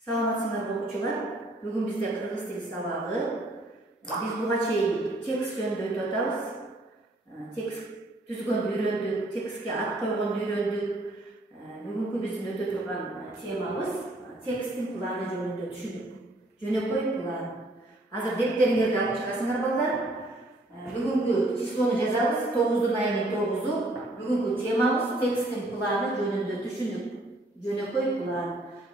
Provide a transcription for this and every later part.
Саламатсыңарбы окуучулар. Бүгүн бизде кыргыз тили сабагы. Биз буга чейин текст жөнүндө өтүп атабыз. Текст түзгөндү үйрөндүк, текстке ат койгонду үйрөндүк. Бүгүнкү биздин өтө турган темабыз тексттин планы жөнүндө түшүндүк. Жөнөкөй план. Азыр дептериңерди алып чыгасыңар балдар. Бүгүнкү числону жазабыз. 9 айынын 9-у. Бүгүнкү темабыз тексттин планы жөнүндө түшүндүк. Жөнөкөй план.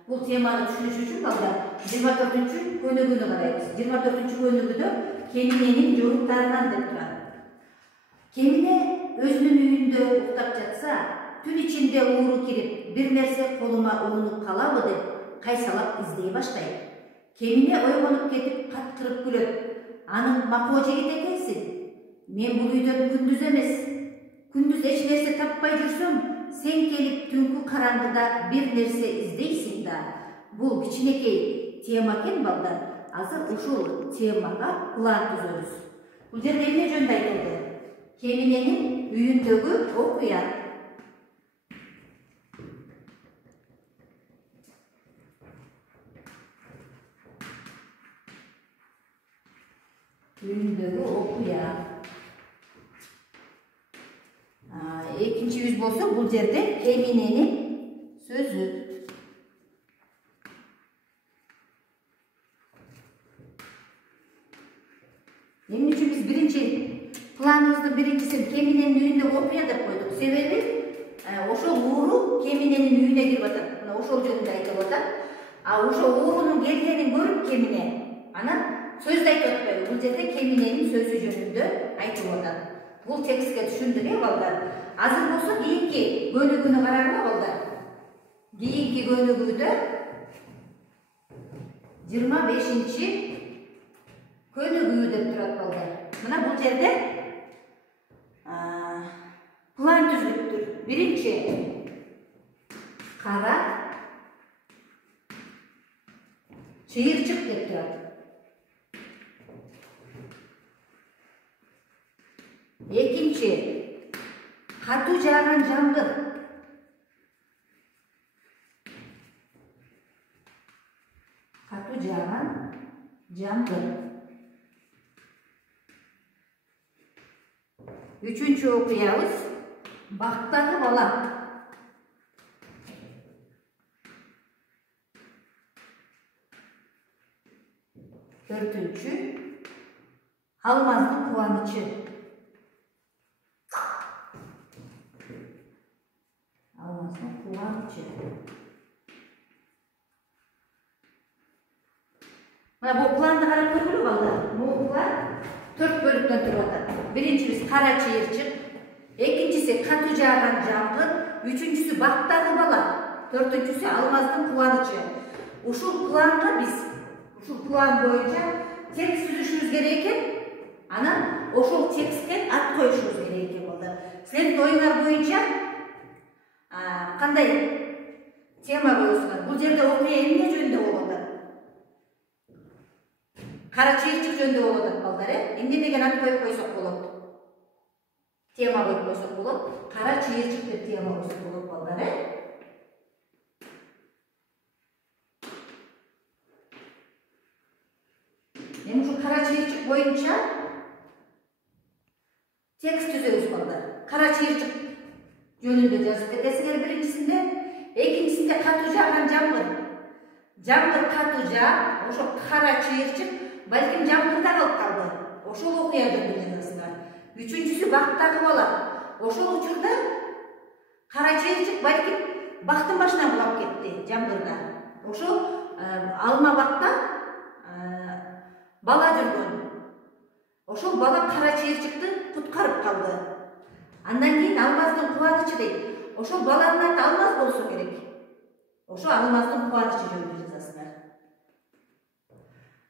Бұл теманы түшүнүш үчүн балдар 24-чү көнүгүүнү карайбыз. 24-чү көнүгүүдө Кеминенин жоруктарынан деп турат. Кемине өзүнүн үйүндө уктап жатса, түн ичинде ууру кирип, бир нерсе колума уунуп калабы деп кайсалап издей баштайт. Кемине ойгонуп кетип, каткырып күлөт. Анын макоо жигит экенсиң. Мен бул үйдөн күндүз эмес. Күндүз эч нерсе таппай жүрсөм, сен келип түнкү караңгыда бир нерсе издейсиң да. Бул кичинекей тема экен балдар. Азыр ушул темага план түзөбүз. Бул жерде эмне жөнүндө айтылды? Кеминенин үйүндөгү окуя. Үйүндөгү окуя. Экинчи жүз болсо, бул жерде Кеминенин сөзү. Эмне үчүн биз биринчи планыбыздын биринчисин Кеминенин үйүндө окуя деп койдук? Себеби ошол ууру Кеминенин үйүнө кирип атат. Мына ошол жөнүндө айтып атат. Ошол уурунун келгенин көрүп Кемине, анан сөздү айтып атпайбы? Бул жерде Кеминенин сөзү жөнүндө айтып атат. Бул текстке түшүндүк, балдар. Азыр болсо кийинки көнүгүүнү карагыла, балдар. Кийинки көнүгүүдө 25-чи көнүгүү деп турат, балдар. Мына бул жерде план түзүлүптүр. Биринчи кара чыйырчык деп турат. Экинчи катуу жааган жамгыр. Катуу жааган жамгыр. Үчүнчү окуябыз бактагы бала. Төртүнчү алмаздын кубанычы. Алмаздын кубанычы. Мына бул планды карап көргүлө, балдар. Бул план 4 бөлүктөн туруп атат. Биринчиси кара чыйырчык, экинчиси катуу жааган жамгыр, үчүнчүсү бактагы бала, төртүнчүсү алмаздын кубанычы. Ушул планга биз, ушул план боюнча текст түзүшүбүз керек экен. Анан ошол тексттен ат коюшубуз керек экен, балдар. Силердин оюңар боюнча кандай тема коесуңар? Бул жерде окуя эмне жөнүндө болуп атат? Кара чыйырчык жөнүндө болуп атат, балдар. Эмне деген ат коюп койсок болот? Тема коюп койсок болот. Кара чыйырчык деп тема койсок болот, балдар. Эми ушу кара чыйырчык боюнча текст түзөбүз, балдар. Кара чыйырчык жөнүндө жазып кетесиңер биринчисинде, экинчисинде катуу жааган жамгыр. Жамгыр катуу жаап, ошо кара чыйырчык балким жамгырда калып калды. Ошол окуя жөнүндө жазасыңар. Үчүнчүсү бактагы бала. Ошол учурда кара чыйырчык балким бактын башына кулап кетти жамгырда. Ошол алма бакта бала жүргөн. Ошол бала кара чыйырчыкты куткарып калды. Андан кийин алмаздын кубанычы дейт. Ошол баланын аты Алмаз болсо керек. Ошо алмаздын кубанычы жөнүндө жазасыңар.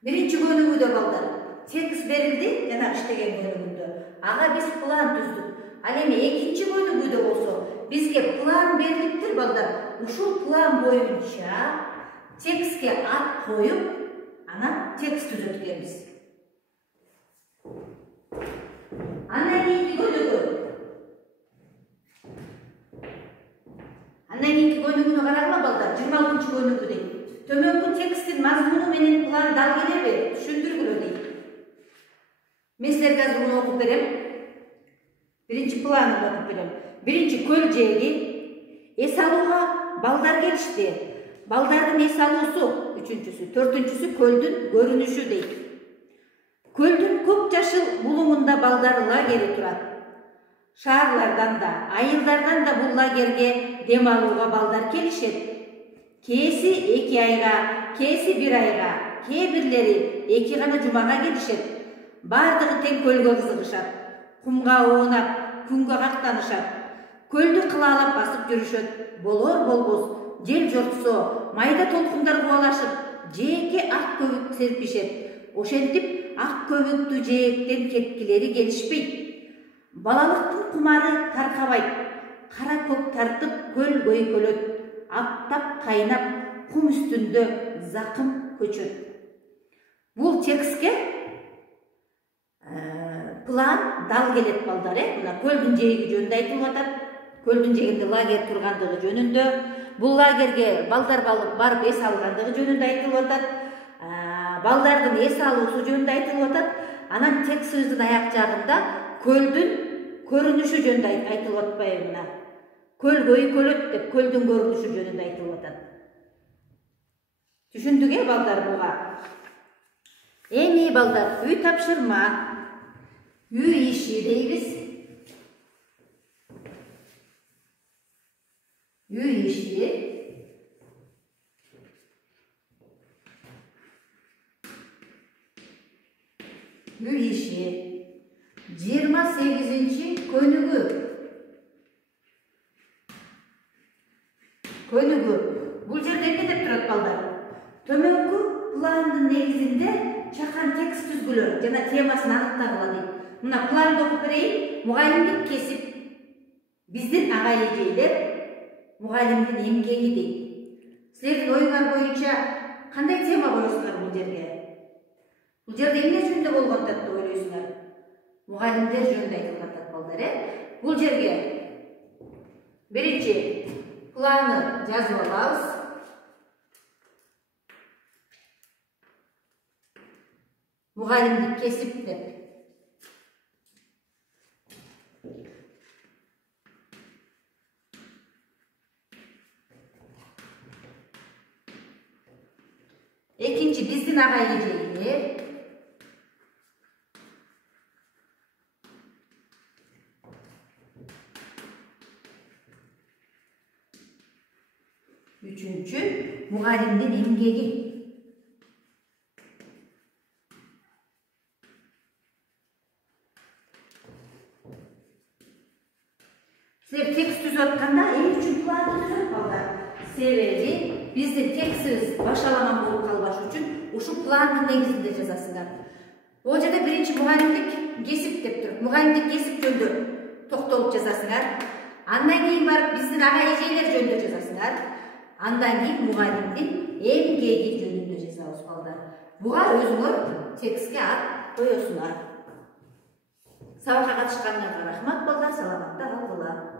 Биринчи көнүгүүдө, балдар, текст берилди, жана иштеген көнүгүүдө. Ага биз план түздүк. Ал эми экинчи көнүгүүдө болсо, бизге план берилиптир, балдар. Ушул план боюнча текстке ат коюп, анан текст түзөт экенбиз. Андан кийинки көнүгүү. Андан кийинки көнүгүүнү карагыла, балдар. 26-көнүгүү дейт. Төмөнкү тексттин мазмуну менен план дал келеби? Түшүндүргүлө дейт. Мен силерге азыр муну окуп берем. Биринчи планын окуп берем. Биринчи көл жээги. Эс алууга балдар келишти. Балдардын эс алуусу, үчүнчүсү, төртүнчүсү көлдүн көрүнүшү дейт. Көлдүн көк жашыл булуңунда балдар лагери турат. Шаарлардан да, айылдардан да бул лагерге дем алууга балдар келишет. Кээси 2 айга, кээси 1 айга, кээ бирлери 2 гана жумага келишет. Бардыгы тең көлгө кызыгышат. Кумга оонап, күнгө кактанышат. Көлдү кылаалап басып жүрүшөт. Болор болбос, жел жортсо, майда толкундар кубалашып, жээкке ак көбүк серпишет. Ошентип ак көбүктү жээктен кеткилери келишпейт. Балалыктын кумары таркабайт. Кара көк тартып көл көйкөлөт. Аптап кайнап, кум үстүндө закым көчөт. Бул текстке план дал келет балдар. Мына көлдүн жээги жөнүндө айтылып атат. Көлдүн жээгинде лагерь тургандыгы жөнүндө, бул лагерге балдар барып эс алгандыгы жөнүндө айтылып атат. Балдардын эс алуусу жөнүндө айтылып атат. Анан текстибиздин аяк жагында көлдүн көрүнүшү жөнүндө айтылып атпайбы мына. Көл көйкөлөт деп көлдүн көрүнүшү жөнүндө айтылып атат. Түшүндүк балдар буга? Эми балдар, үй тапшырма, үй иши дейбиз. Үй иши. Үй иши. 28 көнүгү. Көнүгү. Бул жерде эмне деп турат балдар? Төмөнкү пландын негизинде чакан текст түзгүлөр жана темасын аныктагыла дейт. Мына планды окуп берейин. Мугалимдик кесип. Биздин ага эжелер мугалимдин эмгеги дейт. Силердин оюңар боюнча кандай тема коесуңар бул жерге? Бул жерде эмне жөнүндө болгон атат деп ойлойсуңар? Мугалимдер жөнүндө айтылып атат балдар, Бул жерге биринчи планы жазып алабыз. Мугалимдик кесип деп. Экинчи биздин ага эжелер. Üçüncü mugallimdin emgegi. Sizler tekst düzüp atkanda en üçüncü planı düzüp balдар. Sebebi bizdin tekstimiz başalaman bolup kalbaş üçün uşu planın negizinde жазасыңар. O жерде birinci mugallimdik kesip деп туруп, mugallimdik kesip жөнүндө токтолуп жазасыңар. Андан кийин барып биздин ага эжелер жөнүндө жазасыңар. Андан кийин мугалимдин эмгеги жөнүндө жазабыз балдар. Буга өзүңөр текстке ат коесуңар. Сабакка катышканыңарга рахмат балдар, саламатта калгыла.